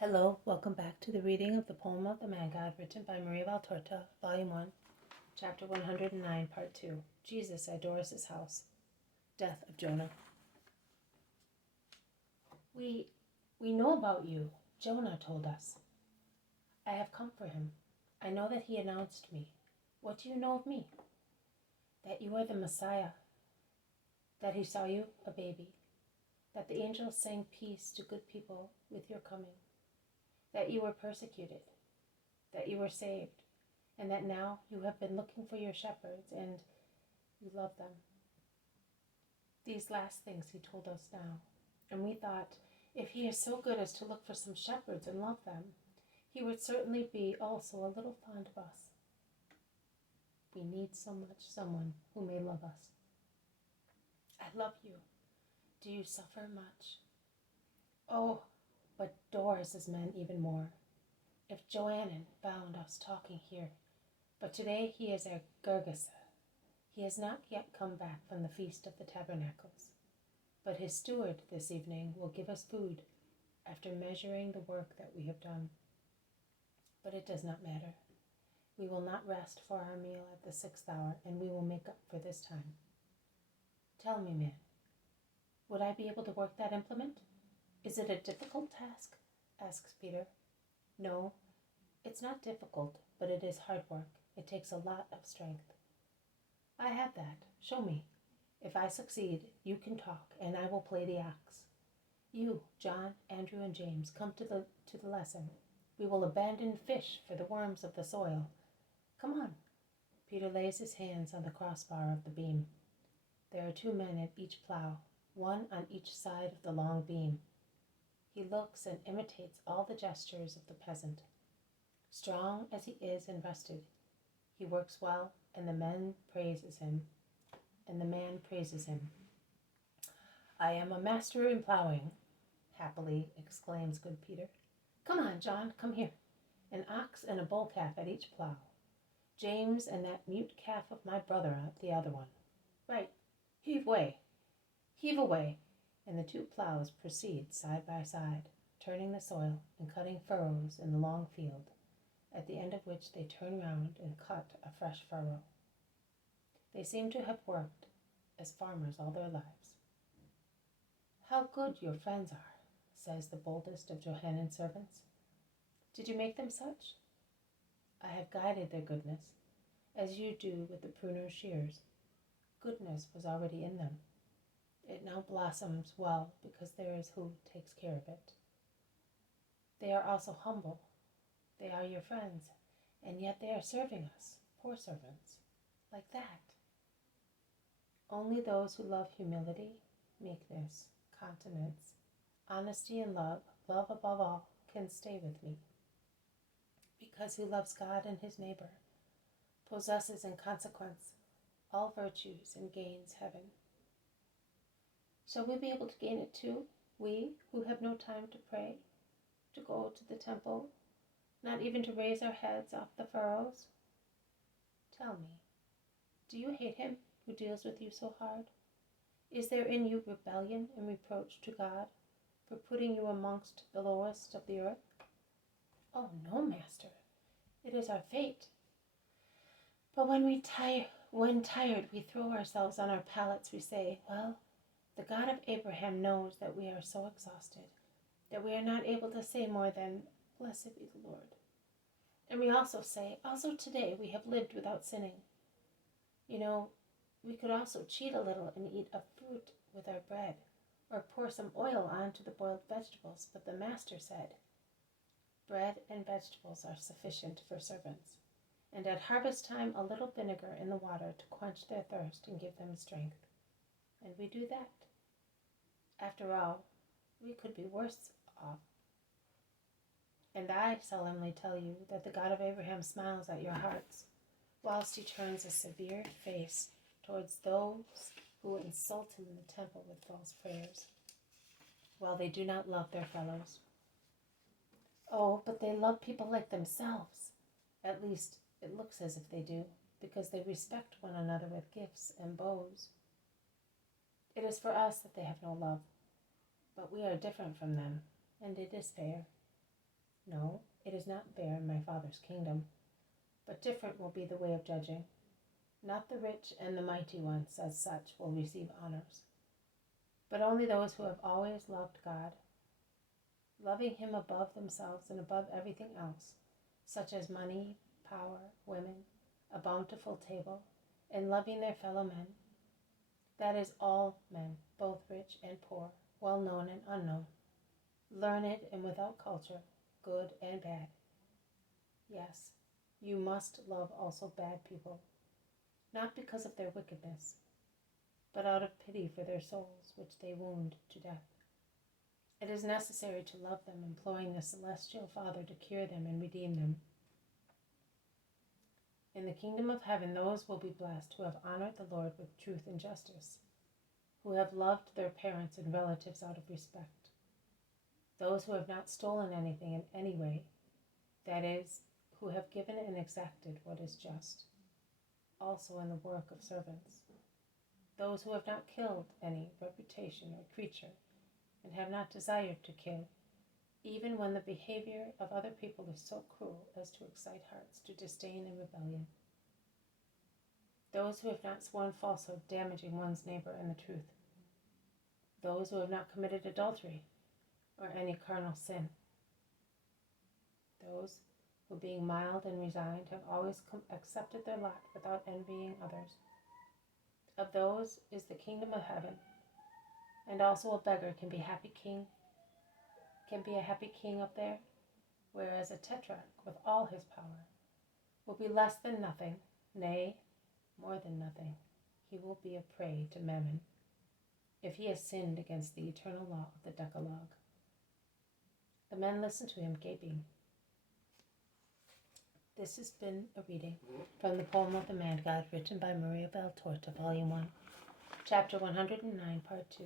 Hello, welcome back to the reading of the poem of the Man God written by Maria Valtorta, Volume 1, Chapter 109, Part 2, Jesus at Doras' House, Death of Jonah. We know about you, Jonah told us. I have come for him. I know that he announced me. What do you know of me? That you are the Messiah, that he saw you, a baby, that the angels sang peace to good people with your coming, that you were persecuted, that you were saved, and that now you have been looking for your shepherds and you love them. These last things he told us now, and we thought, if he is so good as to look for some shepherds and love them, he would certainly be also a little fond of us. We need so much someone who may love us. I love you. Do you suffer much? Oh, but Doras has meant even more. If Joannan found us talking here, but today he is at Gergesa. He has not yet come back from the Feast of the Tabernacles, but his steward this evening will give us food after measuring the work that we have done. But it does not matter. We will not rest for our meal at the 6th hour, and we will make up for this time. Tell me, man, would I be able to work that implement? Is it a difficult task? Asks Peter. No, it's not difficult, but it is hard work. It takes a lot of strength. I have that. Show me. If I succeed, you can talk, and I will play the axe. You, John, Andrew, and James, come to the lesson. We will abandon fish for the worms of the soil. Come on. Peter lays his hands on the crossbar of the beam. There are 2 men at each plow, one on each side of the long beam. He looks and imitates all the gestures of the peasant. Strong as he is and rested, he works well, and the man praises him. I am a master in plowing, happily exclaims good Peter. Come on, John, come here. An ox and a bull calf at each plow. James and that mute calf of my brother at the other one. Right, heave away, and the 2 plows proceed side by side, turning the soil and cutting furrows in the long field, at the end of which they turn round and cut a fresh furrow. They seem to have worked as farmers all their lives. How good your friends are, says the boldest of Johannan's servants. Did you make them such? I have guided their goodness, as you do with the pruner's shears. Goodness was already in them. It now blossoms well because there is who takes care of it. They are also humble. They are your friends, and yet they are serving us, poor servants, like that. Only those who love humility, meekness, continence, honesty, and love above all, can stay with me. Because who loves God and his neighbor possesses in consequence all virtues and gains heaven. Shall we be able to gain it too, we who have no time to pray, to go to the temple, not even to raise our heads off the furrows? Tell me, do you hate him who deals with you so hard? Is there in you rebellion and reproach to God for putting you amongst the lowest of the earth? Oh no, Master, it is our fate. But when tired, we throw ourselves on our pallets, we say, well, the God of Abraham knows that we are so exhausted that we are not able to say more than, blessed be the Lord. And we also say, also today we have lived without sinning. You know, we could also cheat a little and eat a fruit with our bread, or pour some oil onto the boiled vegetables, but the Master said, bread and vegetables are sufficient for servants, and at harvest time a little vinegar in the water to quench their thirst and give them strength. And we do that. After all, we could be worse off. And I solemnly tell you that the God of Abraham smiles at your hearts, whilst he turns a severe face towards those who insult him in the temple with false prayers, while they do not love their fellows. Oh, but they love people like themselves. At least it looks as if they do, because they respect one another with gifts and bows. It is for us that they have no love, but we are different from them, and it is fair. No, it is not fair in my Father's kingdom, but different will be the way of judging. Not the rich and the mighty ones as such will receive honors, but only those who have always loved God, loving Him above themselves and above everything else, such as money, power, women, a bountiful table, and loving their fellow men. That is all men, both rich and poor, well known and unknown, learned and without culture, good and bad. Yes, you must love also bad people, not because of their wickedness, but out of pity for their souls, which they wound to death. It is necessary to love them, imploring the celestial Father to cure them and redeem them. In the kingdom of heaven, those will be blessed who have honored the Lord with truth and justice, who have loved their parents and relatives out of respect, those who have not stolen anything in any way, that is, who have given and exacted what is just, also in the work of servants, those who have not killed any reputation or creature, and have not desired to kill, even when the behavior of other people is so cruel as to excite hearts to disdain and rebellion. Those who have not sworn falsehood, damaging one's neighbor and the truth. Those who have not committed adultery or any carnal sin. Those who, being mild and resigned, have always accepted their lot without envying others. Of those is the kingdom of heaven, and also a beggar can be a happy king up there, whereas a tetrarch with all his power will be less than nothing, nay, more than nothing. He will be a prey to mammon, if he has sinned against the eternal law of the Decalogue. The men listened to him, gaping. This has been a reading from the poem of the Man God, written by Maria Valtorta, Volume 1, Chapter 109, Part 2,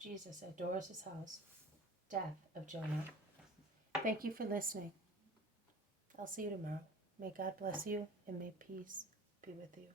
Jesus at Doras' house, Death of Jonah. Thank you for listening. I'll see you tomorrow. May God bless you, and may peace be with you.